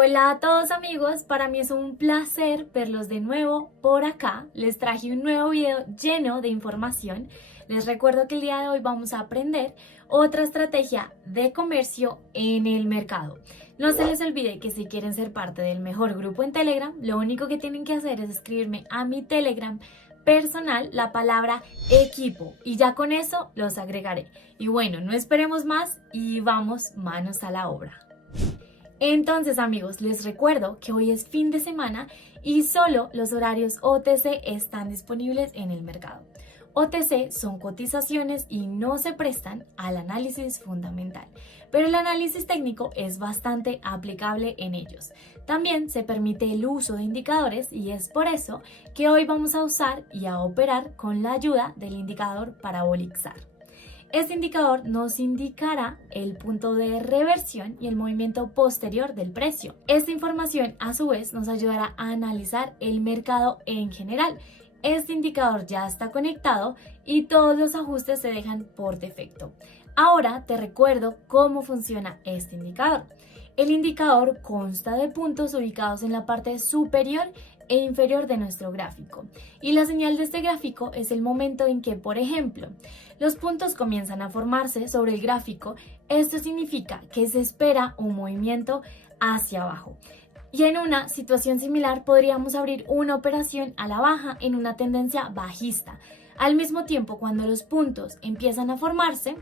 Hola a todos amigos, para mí es un placer verlos de nuevo por acá. Les traje un nuevo video lleno de información. Les recuerdo que el día de hoy vamos a aprender otra estrategia de comercio en el mercado. No se les olvide que si quieren ser parte del mejor grupo en Telegram, lo único que tienen que hacer es escribirme a mi Telegram personal la palabra equipo y ya con eso los agregaré. Y bueno, no esperemos más y vamos manos a la obra. Entonces amigos, les recuerdo que hoy es fin de semana y solo los horarios OTC están disponibles en el mercado. OTC son cotizaciones y no se prestan al análisis fundamental, pero el análisis técnico es bastante aplicable en ellos. También se permite el uso de indicadores y es por eso que hoy vamos a usar y a operar con la ayuda del indicador parabólico SAR. Este indicador nos indicará el punto de reversión y el movimiento posterior del precio. Esta información a su vez nos ayudará a analizar el mercado en general. Este indicador ya está conectado y todos los ajustes se dejan por defecto. Ahora te recuerdo cómo funciona este indicador. El indicador consta de puntos ubicados en la parte superior e inferior de nuestro gráfico. Y la señal de este gráfico es el momento en que, por ejemplo, los puntos comienzan a formarse sobre el gráfico. Esto significa que se espera un movimiento hacia abajo. Y en una situación similar podríamos abrir una operación a la baja en una tendencia bajista. Al mismo tiempo, cuando los puntos empiezan a formarse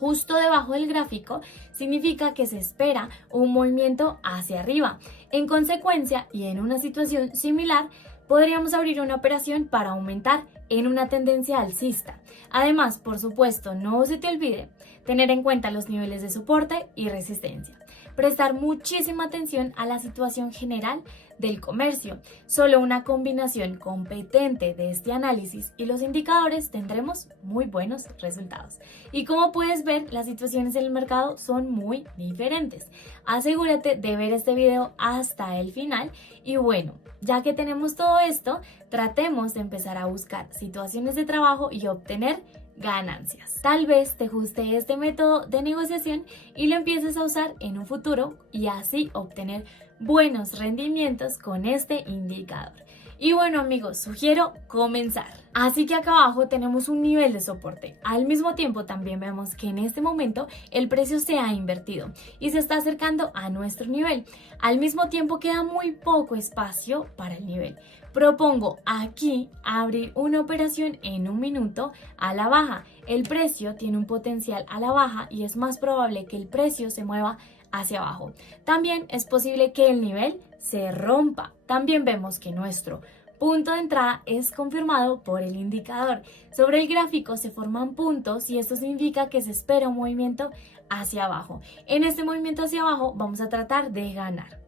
justo debajo del gráfico, significa que se espera un movimiento hacia arriba. En consecuencia, y en una situación similar, podríamos abrir una operación para aumentar en una tendencia alcista. Además, por supuesto, no se te olvide tener en cuenta los niveles de soporte y resistencia. Prestar muchísima atención a la situación general del comercio. Solo una combinación competente de este análisis y los indicadores tendremos muy buenos resultados. Y como puedes ver, las situaciones en el mercado son muy diferentes. Asegúrate de ver este video hasta el final y bueno, ya que tenemos todo esto, tratemos de empezar a buscar situaciones de trabajo y obtener ganancias. Tal vez te guste este método de negociación y lo empieces a usar en un futuro y así obtener buenos rendimientos con este indicador. Y bueno amigos, sugiero comenzar. Así que acá abajo tenemos un nivel de soporte. Al mismo tiempo también vemos que en este momento el precio se ha invertido y se está acercando a nuestro nivel. Al mismo tiempo queda muy poco espacio para el nivel. Propongo aquí abrir una operación en un minuto a la baja. El precio tiene un potencial a la baja y es más probable que el precio se mueva hacia abajo. También es posible que el nivel se rompa. También vemos que nuestro punto de entrada es confirmado por el indicador. Sobre el gráfico se forman puntos y esto significa que se espera un movimiento hacia abajo. En este movimiento hacia abajo vamos a tratar de ganar.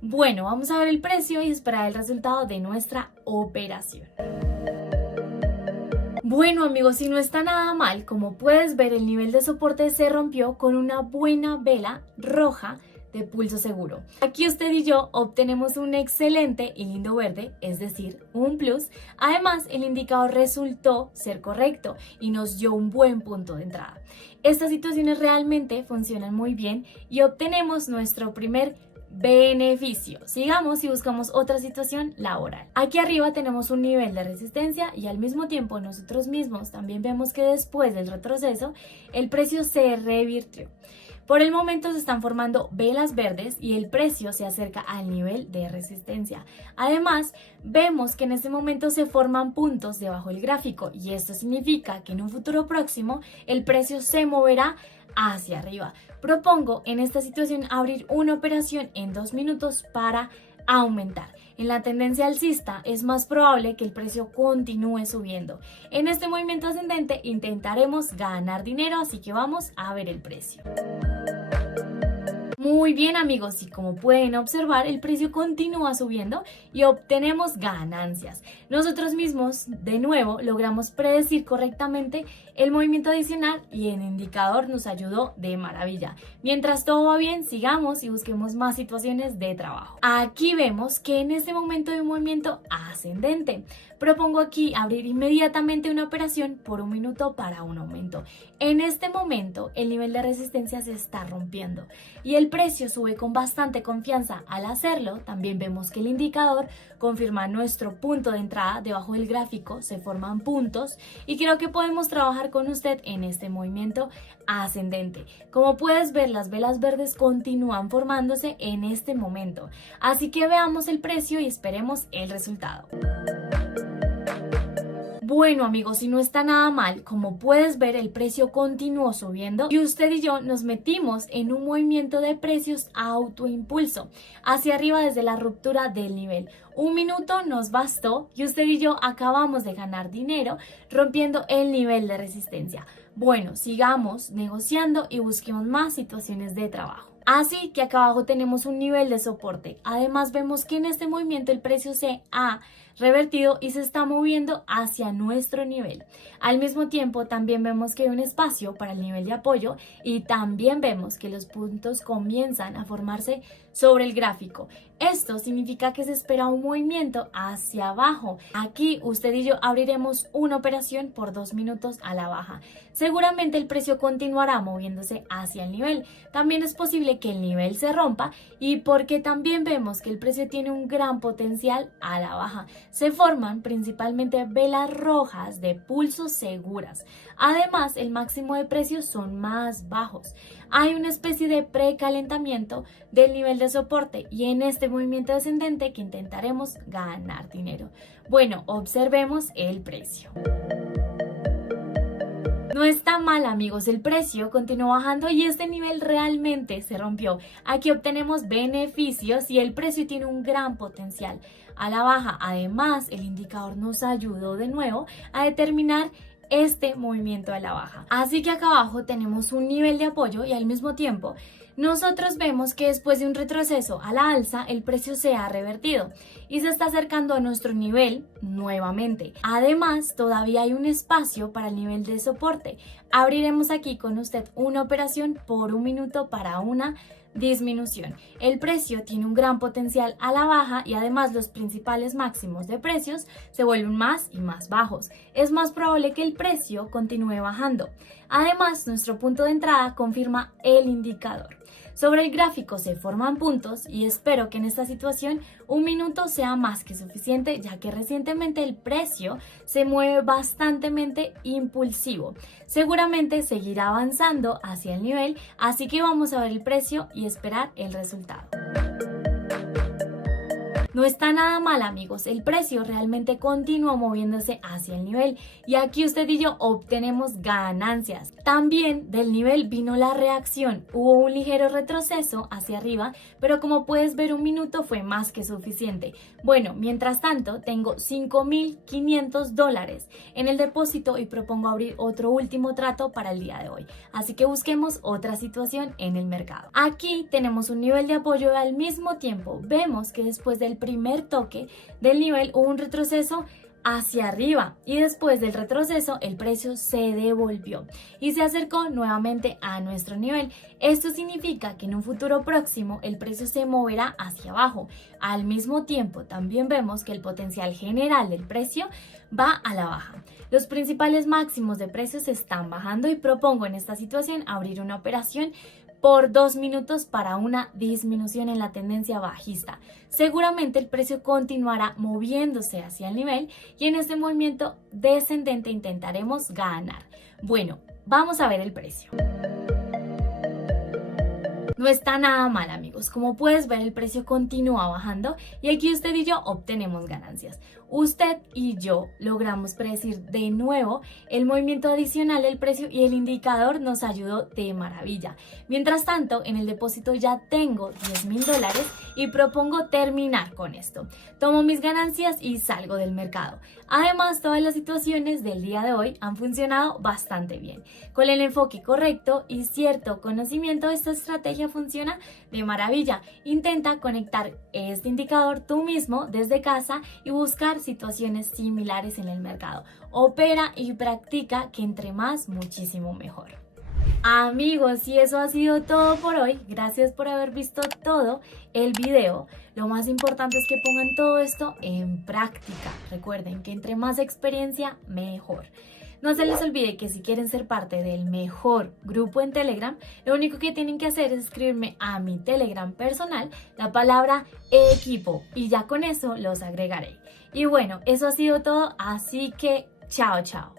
Bueno, vamos a ver el precio y esperar el resultado de nuestra operación. Bueno amigos, si no está nada mal, como puedes ver el nivel de soporte se rompió con una buena vela roja de pulso seguro. Aquí usted y yo obtenemos un excelente y lindo verde, es decir, un plus. Además, el indicador resultó ser correcto y nos dio un buen punto de entrada. Estas situaciones realmente funcionan muy bien y obtenemos nuestro primer beneficio. Sigamos y buscamos otra situación laboral. Aquí arriba tenemos un nivel de resistencia y al mismo tiempo nosotros mismos también vemos que después del retroceso el precio se revirtió. Por el momento se están formando velas verdes y el precio se acerca al nivel de resistencia. Además, vemos que en este momento se forman puntos debajo del gráfico y esto significa que en un futuro próximo el precio se moverá hacia arriba. Propongo en esta situación abrir una operación en 2 minutos para aumentar. En la tendencia alcista es más probable que el precio continúe subiendo. En este movimiento ascendente intentaremos ganar dinero, así que vamos a ver el precio. Muy bien amigos, y como pueden observar, el precio continúa subiendo y obtenemos ganancias. Nosotros mismos, de nuevo, logramos predecir correctamente el movimiento adicional y el indicador nos ayudó de maravilla. Mientras todo va bien, sigamos y busquemos más situaciones de trabajo. Aquí vemos que en este momento hay un movimiento ascendente. Propongo aquí abrir inmediatamente una operación por 1 minuto para un aumento. En este momento, el nivel de resistencia se está rompiendo y el el precio sube con bastante confianza al hacerlo, también vemos que el indicador confirma nuestro punto de entrada. Debajo del gráfico se forman puntos y creo que podemos trabajar con usted en este movimiento ascendente. Como puedes ver, las velas verdes continúan formándose en este momento, así que veamos el precio y esperemos el resultado. Bueno amigos, si no está nada mal, como puedes ver el precio continuó subiendo y usted y yo nos metimos en un movimiento de precios a autoimpulso hacia arriba desde la ruptura del nivel. Un minuto nos bastó y usted y yo acabamos de ganar dinero rompiendo el nivel de resistencia. Bueno, sigamos negociando y busquemos más situaciones de trabajo. Así que acá abajo tenemos un nivel de soporte. Además vemos que en este movimiento el precio se ha revertido y se está moviendo hacia nuestro nivel. Al mismo tiempo también vemos que hay un espacio para el nivel de apoyo y también vemos que los puntos comienzan a formarse sobre el gráfico. Esto significa que se espera un movimiento hacia abajo. Aquí usted y yo abriremos una operación por 2 minutos a la baja. Seguramente el precio continuará moviéndose hacia el nivel. También es posible que el nivel se rompa y porque también vemos que el precio tiene un gran potencial a la baja. Se forman principalmente velas rojas de pulsos seguras. Además, el máximo de precios son más bajos. Hay una especie de precalentamiento del nivel de soporte y en este movimiento descendente que intentaremos ganar dinero. Bueno, observemos el precio. No está mal amigos, el precio continuó bajando y este nivel realmente se rompió. Aquí obtenemos beneficios y el precio tiene un gran potencial a la baja. Además, el indicador nos ayudó de nuevo a determinar este movimiento a la baja. Así que acá abajo tenemos un nivel de apoyo y al mismo tiempo nosotros vemos que después de un retroceso a la alza el precio se ha revertido y se está acercando a nuestro nivel nuevamente. Además, todavía hay un espacio para el nivel de soporte. Abriremos aquí con usted una operación por 1 minuto para una disminución. El precio tiene un gran potencial a la baja y además los principales máximos de precios se vuelven más y más bajos. Es más probable que el precio continúe bajando. Además, nuestro punto de entrada confirma el indicador. Sobre el gráfico se forman puntos y espero que en esta situación 1 minuto sea más que suficiente, ya que recientemente el precio se mueve bastante impulsivo. Seguramente seguirá avanzando hacia el nivel, así que vamos a ver el precio y esperar el resultado. No está nada mal amigos, el precio realmente continúa moviéndose hacia el nivel y aquí usted y yo obtenemos ganancias. También del nivel vino la reacción, hubo un ligero retroceso hacia arriba, pero como puedes ver 1 minuto fue más que suficiente. Bueno, mientras tanto tengo $5,500 en el depósito y propongo abrir otro último trato para el día de hoy. Así que busquemos otra situación en el mercado. Aquí tenemos un nivel de apoyo y al mismo tiempo vemos que después del primer toque del nivel hubo un retroceso hacia arriba y después del retroceso el precio se devolvió y se acercó nuevamente a nuestro nivel. Esto significa que en un futuro próximo el precio se moverá hacia abajo. Al mismo tiempo también vemos que el potencial general del precio va a la baja. Los principales máximos de precios están bajando y propongo en esta situación abrir una operación por 2 minutos para una disminución en la tendencia bajista. Seguramente el precio continuará moviéndose hacia el nivel y en este movimiento descendente intentaremos ganar. Bueno, vamos a ver el precio. No está nada mal amigos, como puedes ver el precio continúa bajando y aquí usted y yo obtenemos ganancias. Usted y yo logramos predecir de nuevo el movimiento adicional del precio y el indicador nos ayudó de maravilla. Mientras tanto, en el depósito ya tengo $10,000 y propongo terminar con esto. Tomo mis ganancias y salgo del mercado. Además, todas las situaciones del día de hoy han funcionado bastante bien. Con el enfoque correcto y cierto conocimiento, esta estrategia funciona de maravilla. Intenta conectar este indicador tú mismo desde casa y buscar situaciones similares en el mercado. Opera y practica, que entre más, muchísimo mejor. Amigos, y eso ha sido todo por hoy. Gracias por haber visto todo el video. Lo más importante es que pongan todo esto en práctica. Recuerden que entre más experiencia, mejor. No se les olvide que si quieren ser parte del mejor grupo en Telegram, lo único que tienen que hacer es escribirme a mi Telegram personal la palabra equipo y ya con eso los agregaré. Y bueno, eso ha sido todo, así que chao, chao.